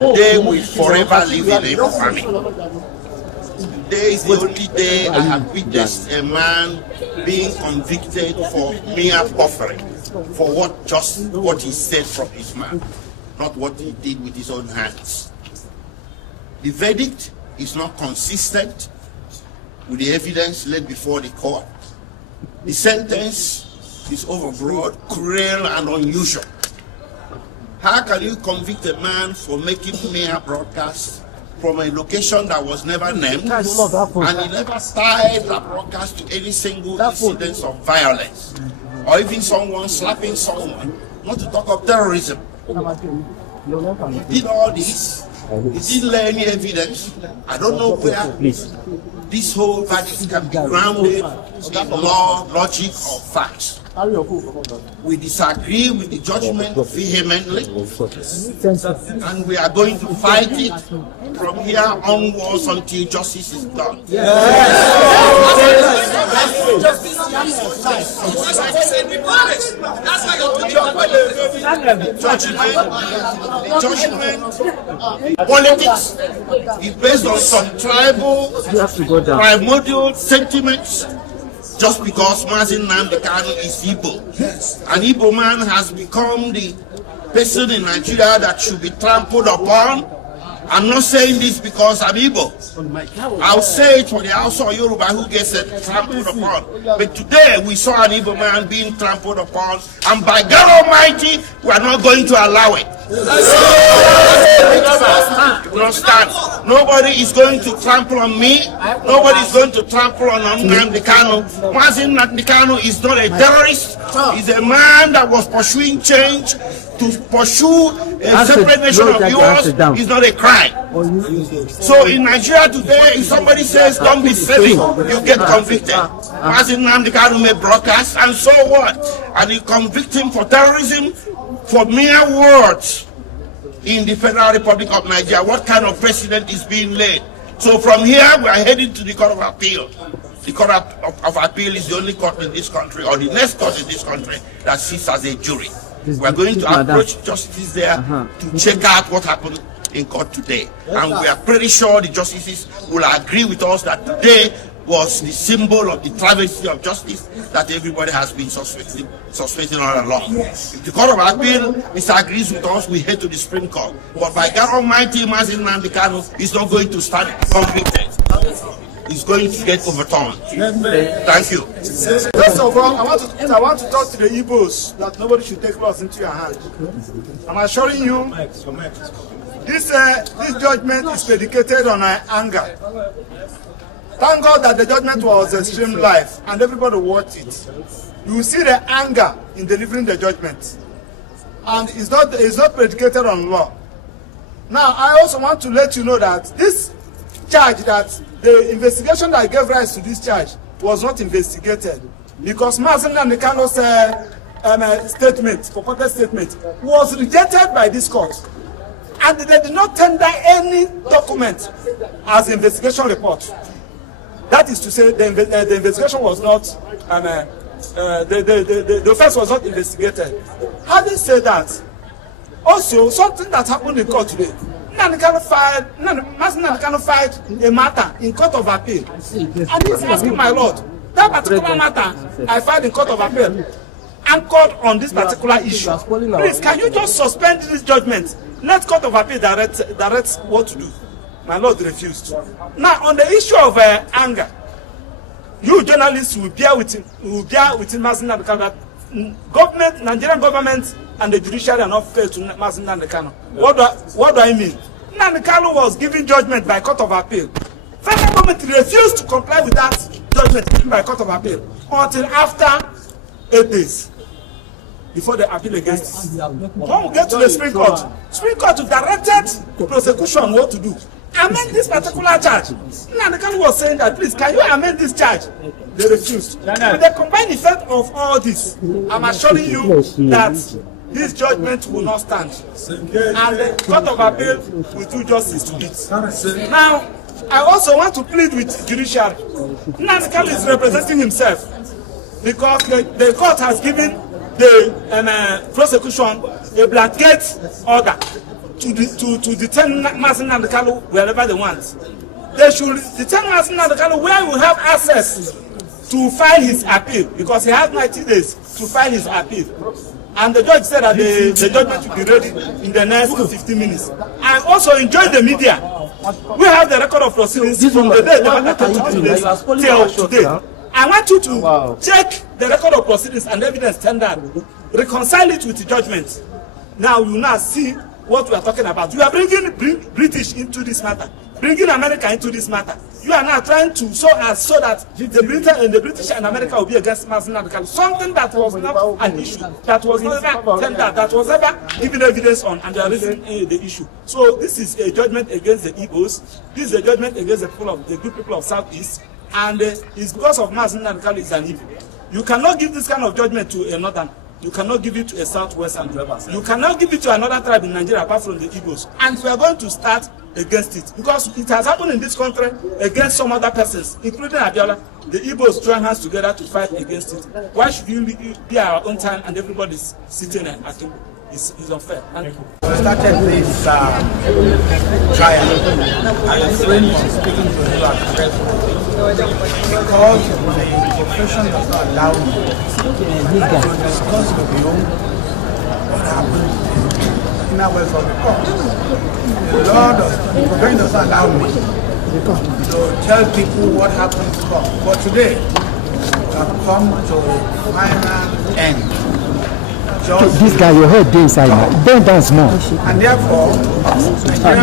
They will forever live in infamy. Today is the only day I have witnessed a man being convicted for mere buffering, for what he said from his mouth, not what he did with his own hands. The verdict is not consistent with the evidence laid before the court. The sentence is overbroad, cruel, and unusual. How can you convict a man for making mere broadcasts from a location that was never named, and he never tied that broadcast to any single incident of violence, or even someone slapping someone, not to talk of terrorism? He did all this. He didn't lay any evidence. I don't know where this whole verdict can be grounded in law, logic, or facts. We disagree with the judgment vehemently, and we are going to fight it from here onwards until justice is done. Judgment, politics is based on some tribal, primordial sentiments. Just because Nnamdi Kanu is Igbo. An Igbo man has become the person in Nigeria that should be trampled upon. I'm not saying this because I'm Igbo. I'll say it for the Hausa or Yoruba who gets trampled upon. But today we saw an Igbo man being trampled upon, and by God Almighty, we are not going to allow it. Nobody is going to trample on me. Nobody is going to trample on Nnamdi Kanu. Nnamdi Kanu is not a terrorist. He's a man that was pursuing change. To pursue a separate nation of yours is not a crime. So in Nigeria today, if somebody says don't be saving, you get convicted. Nnamdi Kanu may broadcast, and so what? And you convict him for terrorism, for mere words in the Federal Republic of Nigeria. What kind of precedent is being laid? So from here, we are heading to the Court of Appeal. The Court of Appeal is the only court in this country, or the next court in this country, that sits as a jury. We are going to approach justices there to check out what happened in court today. And we are pretty sure the justices will agree with us that today was the symbol of the travesty of justice that everybody has been suspecting all along. If the Court of Appeal disagrees with us, we head to the Supreme Court. But by God Almighty, Nnamdi Kanu is not going to stand convicted. Is going to get overturned. Thank you. First of all, I want to talk to the Igbos that nobody should take laws into your hand. I'm assuring you, this judgment is predicated on anger. Thank God that the judgment was streamed live and everybody watched it. You will see the anger in delivering the judgment, and it's not predicated on law. Now, I also want to let you know that this charge, that the investigation that gave rise to this charge was not investigated, because Nnamdi Kanu's statement, purported statement, was rejected by this court, and they did not tender any document as investigation report. That is to say, the investigation was not, the offense was not investigated. Having said that, also something that happened in court today, Nnamdi Kanu filed a matter in Court of Appeal, and he's asking, my lord, that particular matter I filed in Court of Appeal anchored on this particular issue. Please, can you just suspend this judgment? Let Court of Appeal direct what to do. My lord refused. Now, on the issue of anger, you journalists will bear with Nnamdi Kanu that government, Nigerian government, and the judiciary are not fair to Nnamdi Kanu. What do I mean? Nnamdi Kanu was given judgment by Court of Appeal. Federal government refused to comply with that judgment given by Court of Appeal until after 8 days before the appeal against it. When we get to the Supreme Court directed the prosecution what to do. Amend this particular charge. Nnamdi Kanu was saying that, please, can you amend this charge? They refused. With the combined effect of all this, I'm assuring you that this judgment will not stand, and the Court of Appeal will do justice to it. Now, I also want to plead with judiciary. Nnamdi Kanu is representing himself, because the court has given the prosecution a blanket order to detain Nnamdi Kanu wherever they want. They should detain Nnamdi Kanu where we have access to file his appeal, because he has 90 days to file his appeal. And the judge said that the judgment will be ready in the next 15 minutes. And also enjoy the media. We have the record of proceedings from the day they till today. I want you to check the record of proceedings and evidence tendered, reconcile it with the judgment. Now you now see what we are talking about. You are bringing British into this matter, bringing America into this matter. You are now trying to so that the British and America will be against Nnamdi Kanu. Something that was not an issue, that was never tendered, that was never given evidence on, and they are raising the issue. So this is a judgment against the Igbos. This is a judgment against the good people of Southeast, and it's because of Nnamdi Kanu is an evil. You cannot give this kind of judgment to a northern. You cannot give it to a southwestern. You cannot give it to another tribe in Nigeria apart from the Igbos. And we are going to start against it, because it has happened in this country against some other persons, including Abiola. The Igbos join hands together to fight against it. Why should you be our own time and everybody's sitting and acting? It's unfair. Thank you. We started this trial. I refrained from speaking to you at the press because the profession does not allow me to discuss with you what happened in our way from the court. The profession does not allow me to tell people what happened in court. But today, we have come to a final end. This guy, your head inside now. Don't dance more. And therefore,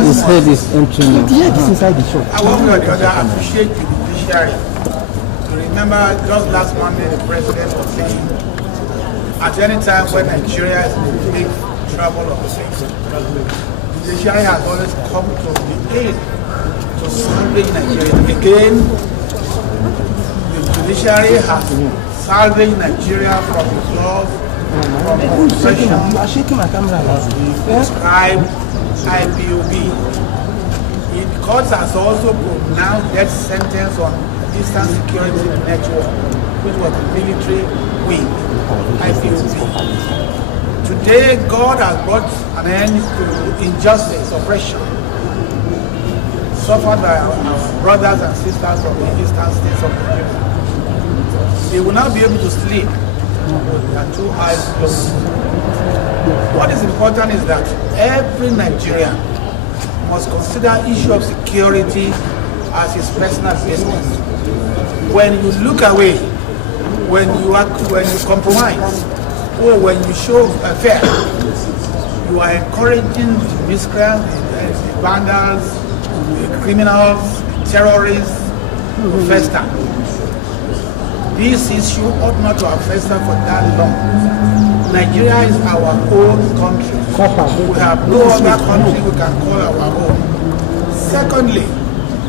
his head is entering now. The head is inside the shop. I one way or the other appreciate the judiciary. Remember, just last Monday, the president was saying, at any time when Nigeria is in big trouble or things, the judiciary has always come to the aid to salvage Nigeria. Again, the judiciary has salvaged Nigeria from its laws, from oppression, prescribed IPOB. The court has also pronounced death sentence on Eastern Security Network, which was the military wing, IPOB. Today, God has brought an end to injustice, oppression, suffered by our brothers and sisters from the eastern states of Nigeria. They will not be able to sleep with their two eyes closed. What is important is that every Nigerian must consider issue of security as his personal business. When you look away, when you compromise, or when you show fear, you are encouraging the miscreants, the vandals, the criminals, the terrorists to fester. This issue ought not to have festered for that long. Nigeria is our own country. We have no other country we can call our own. Secondly,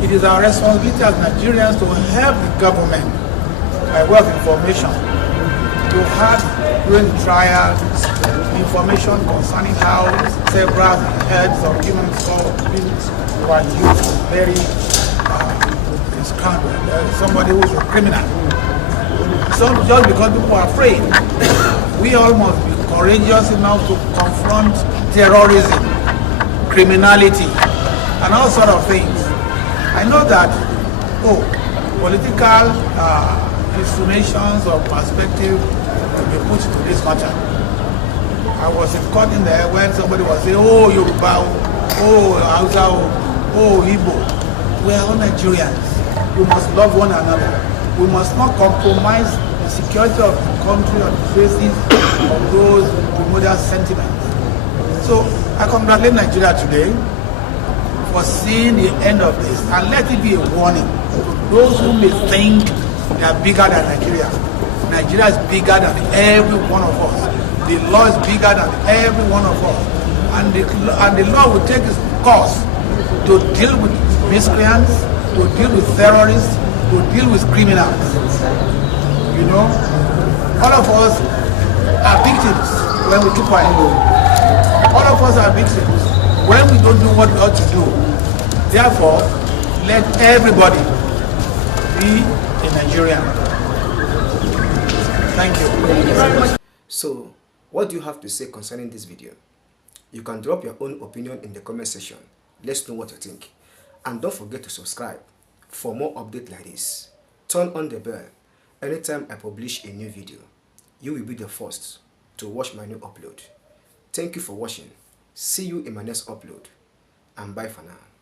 it is our responsibility as Nigerians to help the government by way of information to have during the trial information concerning how several heads of human beings were used very somebody who is a criminal. So just because people are afraid, we all must be courageous enough to confront terrorism, criminality, and all sort of things. I know that, political insinuations or perspective will be put to this matter. I was in court in there when somebody was saying, oh, Yoruba, oh, Hausa, oh, Igbo. We are all Nigerians. We must love one another. We must not compromise the security of the country on the basis of those primordial sentiments. So I congratulate Nigeria today for seeing the end of this, and let it be a warning to those who may think they are bigger than Nigeria. Nigeria is bigger than every one of us. The law is bigger than every one of us, and the law will take its course to deal with miscreants, to deal with terrorists, to deal with criminals. You know, all of us are victims when we keep quiet. All of us are victims when we don't do what we ought to do. Therefore, let everybody be a Nigerian. Thank you. So, what do you have to say concerning this video? You can drop your own opinion in the comment section. Let's know what you think. And don't forget to subscribe for more updates like this. Turn on the bell. Anytime I publish a new video, you will be the first to watch my new upload. Thank you for watching. See you in my next upload. And bye for now.